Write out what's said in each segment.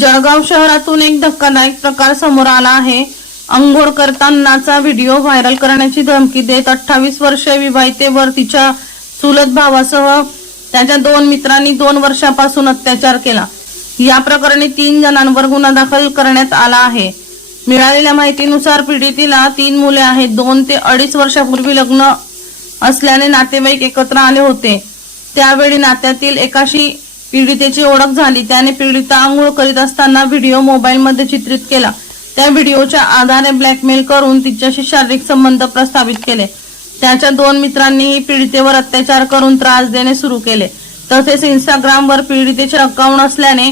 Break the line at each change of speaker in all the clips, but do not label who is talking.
जळगाव शहरातून एक धक्कादायक प्रकार समोर आला आहे. अंघोळ करतानाचा व्हिडिओ व्हायरल करण्याची धमकी देत अठ्ठावीस वर्षीय विवाहितेवर तिच्या चुलत भावासह त्याच्या दोन मित्रांनी दोन वर्षापासून अत्याचार केला. या प्रकरणी तीन जणांवर गुन्हा दाखल करण्यात आला आहे. मिळालेल्या माहितीनुसार पीडितीला तीन मुले आहेत. दोन ते अडीच वर्षापूर्वी लग्न असल्याने नातेवाईक एकत्र आले होते. त्यावेळी नात्यातील एकाशी पीडितेची ओळख झाली. त्याने पीडिता आंघोळ करीत असताना व्हिडिओ मोबाईलमध्ये चित्रित केला. त्या व्हिडिओच्या आधारे ब्लॅकमेल करून तिच्याशी शारीरिक संबंध प्रस्थापित केले. त्याच्या दोन मित्रांनीही पीडितेवर अत्याचार करून त्रास देणे सुरू केले. तसेच इंस्टाग्रामवर पीडितेचे अकाउंट असल्याने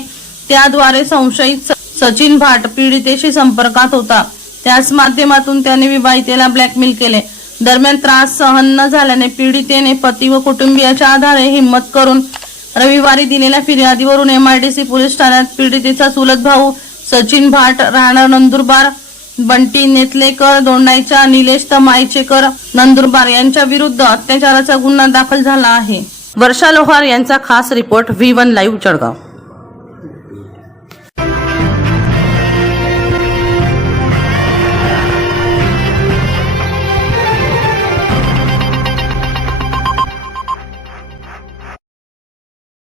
त्याद्वारे संशयित सचिन भाट पीडितेशी संपर्कात होता. त्याच माध्यमातून त्याने विवाहितेला ब्लॅकमेल केले. दरम्यान त्रास सहन न झाल्याने पीडितेने पती व कुटुंबियाच्या आधारे हिंमत करून रविवारी दिलेल्या फिर्यादीवरून एमआयडीसी पोलीस ठाण्यात पीडितेचा चुलत भाऊ सचिन भाट राहणार नंदुरबार बंटी नेतलेकर दोंडाईच्या निलेश तमाईचेकर नंदुरबार यांच्या विरुद्ध अत्याचाराचा गुन्हा दाखल झाला आहे. वर्षा लोहार यांचा खास report V one live Jalgaon.